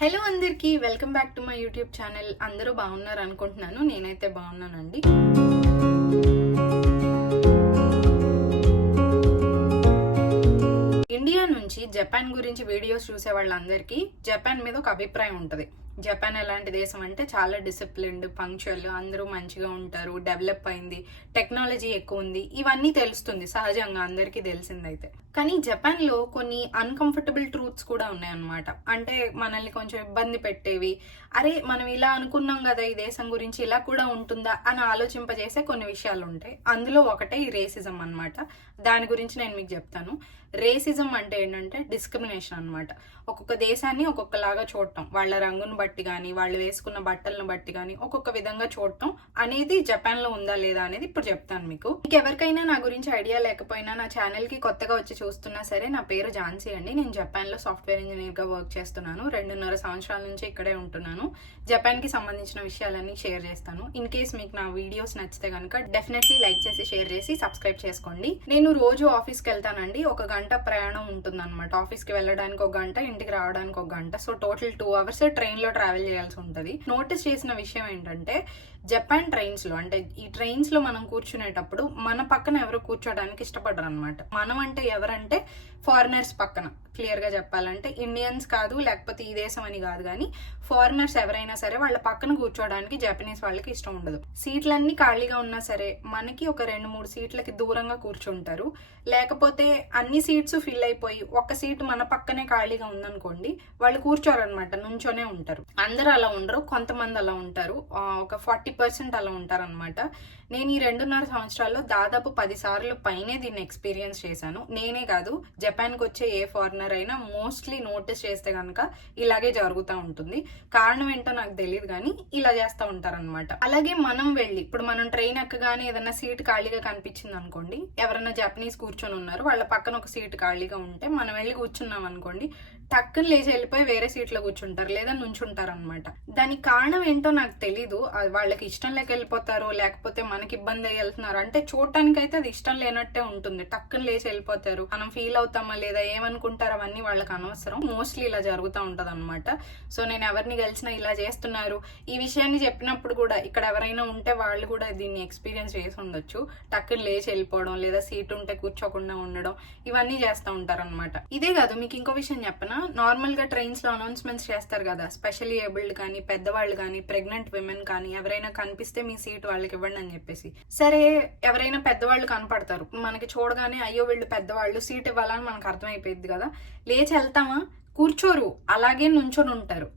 Hello అందరికీ welcome back to my YouTube channel. అందరూ బాగున్నారు అనుకుంటున్నాను. నేనైతే బాగున్నానండి. ఇండియా నుంచి జపాన్ గురించి వీడియోస్ చూసే వాళ్ళందరికీ జపాన్ మీద ఒక అభిప్రాయం ఉంటుంది. జపాన్ ఎలాంటి దేశం అంటే చాలా డిసిప్లిన్డ్, పంక్చువల్, అందరూ మంచిగా ఉంటారు, డెవలప్ అయింది, టెక్నాలజీ ఎక్కువ ఉంది, ఇవన్నీ తెలుస్తుంది సహజంగా, అందరికీ తెలిసిందైతే. కానీ జపాన్లో కొన్ని అన్కంఫర్టబుల్ ట్రూత్స్ కూడా ఉన్నాయన్నమాట. అంటే మనల్ని కొంచెం ఇబ్బంది పెట్టేవి, అరే మనం ఇలా అనుకున్నాం కదా ఈ దేశం గురించి, ఇలా కూడా ఉంటుందా అని ఆలోచింపజేసే కొన్ని విషయాలు ఉంటాయి. అందులో ఒకటే ఈ రేసిజం అన్నమాట. దాని గురించి నేను మీకు చెప్తాను. రేసిజం అంటే ఏంటంటే డిస్క్రిమినేషన్ అన్నమాట. ఒక్కొక్క దేశాన్ని ఒక్కొక్కలాగా చూడటం, వాళ్ళ రంగును బట్టి కానీ, వాళ్ళు వేసుకున్న బట్టలను బట్టి కానీ ఒక్కొక్క విధంగా చూడటం అనేది జపాన్లో ఉందా లేదా అనేది ఇప్పుడు చెప్తాను మీకు. ఎవరికైనా నా గురించి ఐడియా లేకపోయినా, నా ఛానల్కి కొత్తగా వచ్చి చూస్తున్నా సరే, నా పేరు ఝాన్సీ అండి. నేను జపాన్లో సాఫ్ట్వేర్ ఇంజనీర్గా వర్క్ చేస్తున్నాను. 2.5 సంవత్సరాల నుంచి ఇక్కడే ఉంటున్నాను. జపాన్కి సంబంధించిన విషయాలన్నీ షేర్ చేస్తాను. ఇన్ కేస్ మీకు నా వీడియోస్ నచ్చితే కనుక డెఫినెట్లీ లైక్ చేసి, షేర్ చేసి, సబ్స్క్రైబ్ చేసుకోండి. నేను రోజు ఆఫీస్కి వెళ్తానండి. 1 గంట ప్రయాణం ఉంటుంది అనమాట. ఆఫీస్కి వెళ్ళడానికి 1 గంట, ఇంటికి రావడానికి 1 గంట. సో టోటల్ 2 అవర్స్ ట్రైన్లో ట్రావెల్ చేయాల్సి ఉంటుంది. నోటీస్ చేసిన విషయం ఏంటంటే, జపాన్ ట్రైన్స్ లో, అంటే ఈ ట్రైన్స్ లో మనం కూర్చునేటప్పుడు మన పక్కన ఎవరు కూర్చోడానికి ఇష్టపడరు అనమాట. మనం అంటే ఎవరంటే ఫారినర్స్ పక్కన, క్లియర్ గా చెప్పాలంటే ఇండియన్స్ కాదు, లేకపోతే ఈ దేశం అని కాదు, కానీ ఫారినర్స్ ఎవరైనా సరే వాళ్ళ పక్కన కూర్చోడానికి జపనీస్ వాళ్ళకి ఇష్టం ఉండదు. సీట్లన్నీ ఖాళీగా ఉన్నా సరే మనకి ఒక 2-3 సీట్లకి దూరంగా కూర్చుంటారు. లేకపోతే అన్ని సీట్స్ ఫిల్ అయిపోయి ఒక సీట్ మన పక్కనే ఖాళీగా ఉందనుకోండి, వాళ్ళు కూర్చోరు అనమాట, నుంచోనే ఉంటారు. అందరూ అలా ఉండరు, కొంతమంది అలా ఉంటారు. ఒక 40% అలా ఉంటారు అనమాట. నేను ఈ 2.5 సంవత్సరాల్లో దాదాపు 10 సార్లు పైనే దీన్ని ఎక్స్పీరియన్స్ చేశాను. నేనే కాదు, జపాన్కి వచ్చే ఏ ఫారినర్ అయినా మోస్ట్లీ నోటీస్ చేస్తే కనుక ఇలాగే జరుగుతూ ఉంటుంది. కారణం ఏంటో నాకు తెలియదు, కానీ ఇలా చేస్తూ ఉంటారనమాట. అలాగే మనం వెళ్ళి, ఇప్పుడు మనం ట్రైన్ ఎక్కగానే ఏదైనా సీట్ ఖాళీగా కనిపించింది అనుకోండి, ఎవరైనా జపనీస్ కూర్చొని ఉన్నారు, వాళ్ళ పక్కన ఒక సీట్ ఖాళీగా ఉంటే మనం వెళ్ళి కూర్చున్నాం అనుకోండి, టక్కున లేచి వెళ్ళిపోయి వేరే సీట్లో కూర్చుంటారు, లేదా నుంచుంటారు అనమాట. దానికి కారణం ఏంటో నాకు తెలీదు. వాళ్ళకి ఇష్టం లేక వెళ్ళిపోతారో, లేకపోతే మనకి ఇబ్బంది అయ్యి వెళ్తున్నారు అంటే, చూడటానికి అయితే అది ఇష్టం లేనట్టే ఉంటుంది. టక్కున లేచి వెళ్ళిపోతారు. మనం ఫీల్ అవుతామా లేదా, ఏమనుకుంటారు, అవన్నీ వాళ్ళకి అనవసరం. మోస్ట్లీ ఇలా జరుగుతూ ఉంటది అనమాట. సో నేను ఎవరిని కలిసినా ఇలా చేస్తున్నారు, ఈ విషయాన్ని చెప్పినప్పుడు కూడా ఇక్కడ ఎవరైనా ఉంటే వాళ్ళు కూడా దీన్ని ఎక్స్పీరియన్స్ చేసి ఉండొచ్చు. టక్కున లేచి వెళ్ళిపోవడం, లేదా సీట్ ఉంటే కూర్చోకుండా ఉండడం, ఇవన్నీ చేస్తూ ఉంటారు అనమాట. ఇదే కాదు, మీకు ఇంకో విషయం చెప్పనా. నార్మల్ గా ట్రైన్స్ లో అనౌన్స్మెంట్స్ చేస్తారు కదా, స్పెషల్లీ ఏబుల్డ్ కానీ, పెద్దవాళ్ళు కానీ, ప్రెగ్నెంట్ విమెన్ కానీ ఎవరైనా కనిపిస్తే మీ సీట్ వాళ్ళకి ఇవ్వండి అని చెప్పేసి. సరే, ఎవరైనా పెద్దవాళ్ళు కనపడతారు, మనకి చూడగానే అయ్యో వీళ్ళు పెద్దవాళ్ళు, సీట్ ఇవ్వాలని మనకు అర్థమైపోయింది కదా, లేచి వెళ్తామా, కూర్చోరు, అలాగే నుంచొని ఉంటారు.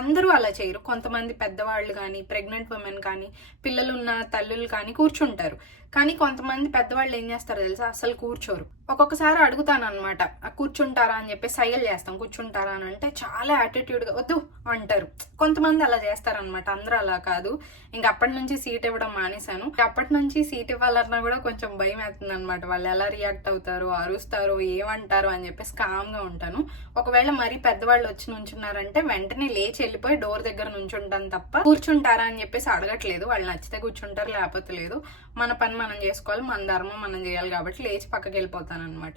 అందరూ అలా చేయరు. కొంతమంది పెద్దవాళ్ళు కానీ, ప్రెగ్నెంట్ ఉమెన్ కానీ, పిల్లలున్న తల్లులు కానీ కూర్చుంటారు. కానీ కొంతమంది పెద్దవాళ్ళు ఏం చేస్తారో తెలుసా, అసలు కూర్చోరు. ఒక్కొక్కసారి అడుగుతాను అనమాట, కూర్చుంటారా అని చెప్పి సైగలు చేస్తాం. కూర్చుంటారా అని అంటే చాలా యాటిట్యూడ్గా వద్దు అంటారు. కొంతమంది అలా చేస్తారనమాట, అందరూ అలా కాదు. ఇంక అప్పటి నుంచి సీట్ ఇవ్వడం మానేశాను. అప్పటి నుంచి సీట్ ఇవ్వాలన్నా కూడా కొంచెం భయం అవుతుంది అనమాట. వాళ్ళు ఎలా రియాక్ట్ అవుతారు, అరుస్తారు, ఏమంటారు అని చెప్పేసి కామ్గా ఉంటాను. ఒకవేళ మరీ పెద్దవాళ్ళు వచ్చి నుంచున్నారంటే వెంటనే లేచి వెళ్ళిపోయి డోర్ దగ్గర నుంచుంటాను తప్ప కూర్చుంటారా అని చెప్పేసి అడగట్లేదు. వాళ్ళు నచ్చితే కూర్చుంటారు, లేకపోతే లేదు. మన పని మనం చేసుకోవాలి, మన ధర్మం మనం చేయాలి కాబట్టి లేచి పక్కకి వెళ్ళిపోతాను అనమాట.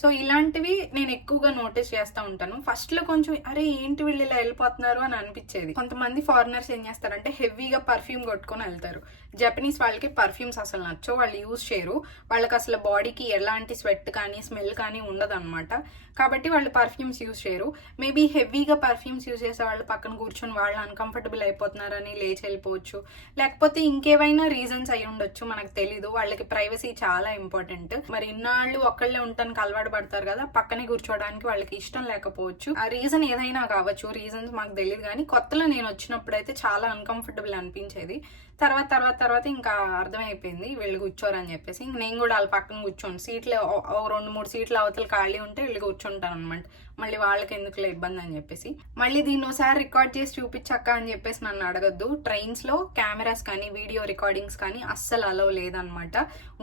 సో ఇలాంటివి నేను ఎక్కువగా నోటీస్ చేస్తూ ఉంటాను. ఫస్ట్ లో కొంచెం అరే ఏంటి వీళ్ళు ఇలా వెళ్ళిపోతున్నారు అని అనిపించేది. కొంతమంది ఫారినర్స్ ఏం చేస్తారంటే హెవీగా పర్ఫ్యూమ్ కొట్టుకొని వెళ్తారు. జపనీస్ వాళ్ళకి పర్ఫ్యూమ్స్ అసలు నచ్చో, వాళ్ళు యూజ్ చేయరు. వాళ్ళకి అసలు బాడీకి ఎలాంటి స్వెట్ కానీ, స్మెల్ కానీ ఉండదు అనమాట. కాబట్టి వాళ్ళు పర్ఫ్యూమ్స్ యూజ్ చేయరు. మేబీ హెవీగా పర్ఫ్యూమ్స్ యూజ్ చేసే వాళ్ళు పక్కన కూర్చొని వాళ్ళు అన్కంఫర్టబుల్ అయిపోతున్నారని లేచి వెళ్ళిపోవచ్చు. లేకపోతే ఇంకేవైనా రీజన్స్ అయి ఉండొచ్చు, మనకు తెలీదు. వాళ్ళకి ప్రైవసీ చాలా ఇంపార్టెంట్. మరి ఇన్నాళ్ళు ఒక్కళ్ళే ఉండటానికి అలవాటు పడతారు కదా, పక్కనే కూర్చోడానికి వాళ్ళకి ఇష్టం లేకపోవచ్చు. ఆ రీజన్ ఏదైనా కావచ్చు, రీజన్స్ మాకు తెలియదు. కానీ కొత్తలో నేను వచ్చినప్పుడు అయితే చాలా అన్కంఫర్టబుల్ అనిపించేది. తర్వాత ఇంకా అర్థమైపోయింది వీళ్ళు కూర్చోరని చెప్పేసి. ఇంక నేను కూడా వాళ్ళ పక్కన కూర్చోను. సీట్లు 2-3 సీట్లు అవతల ఖాళీ ఉంటే వీళ్ళు కూర్చుంటాను అనమాట. మళ్ళీ వాళ్ళకి ఎందుకులే ఇబ్బంది అని చెప్పేసి. మళ్ళీ దీన్ని ఒకసారి రికార్డ్ చేసి చూపించక్క అని చెప్పేసి నన్ను అడగద్దు. ట్రైన్స్ లో కెమెరాస్ కానీ, వీడియో రికార్డింగ్స్ కానీ అస్సలు అలౌ లేదనమాట.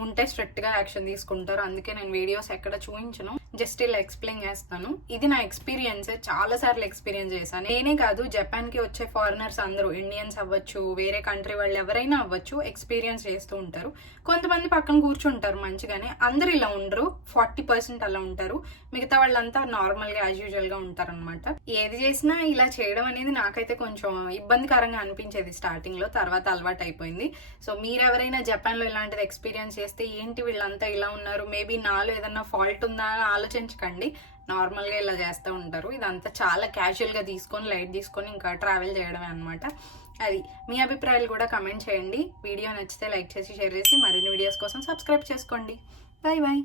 ఉంటే స్ట్రిక్ట్ గా యాక్షన్ తీసుకుంటారు. అందుకే నేను వీడియోస్ ఎక్కడ చూపించను. జస్ట్ ఇలా ఎక్స్ప్లెయిన్ చేస్తాను. ఇది నా ఎక్స్పీరియన్స్, చాలా సార్లు ఎక్స్పీరియన్స్ చేశాను. నేనే కాదు, జపాన్కి వచ్చే ఫారినర్స్ అందరూ, ఇండియన్స్ అవ్వచ్చు, వేరే కంట్రీ వాళ్ళు ఎవరైనా అవ్వచ్చు, ఎక్స్పీరియన్స్ చేస్తూ ఉంటారు. కొంతమంది పక్కన కూర్చుంటారు మంచిగానే, అందరు ఇలా ఉండరు, 40% అలా ఉంటారు, మిగతా వాళ్ళంతా నార్మల్గా యాజ్ యూజువల్గా ఉంటారనమాట. ఏది చేసినా ఇలా చేయడం అనేది నాకైతే కొంచెం ఇబ్బందికరంగా అనిపించేది స్టార్టింగ్లో, తర్వాత అలవాటు అయిపోయింది. సో మీరెవరైనా జపాన్లో ఇలాంటిది ఎక్స్పీరియన్స్ చేస్తే ఏంటి వీళ్ళంతా ఇలా ఉన్నారు, మేబీ నాలో ఏదన్నా ఫాల్ట్ ఉందా అని ఆలోచించకండి. నార్మల్గా ఇలా చేస్తూ ఉంటారు. ఇదంతా చాలా క్యాజువల్గా తీసుకొని, లైట్ తీసుకొని ఇంకా ట్రావెల్ చేయడమే అనమాట. అది మీ అభిప్రాయాలు కూడా కమెంట్ చేయండి. వీడియో నచ్చితే లైక్ చేసి, షేర్ చేసి, మరిన్ని వీడియోస్ కోసం సబ్స్క్రైబ్ చేసుకోండి. Bye bye.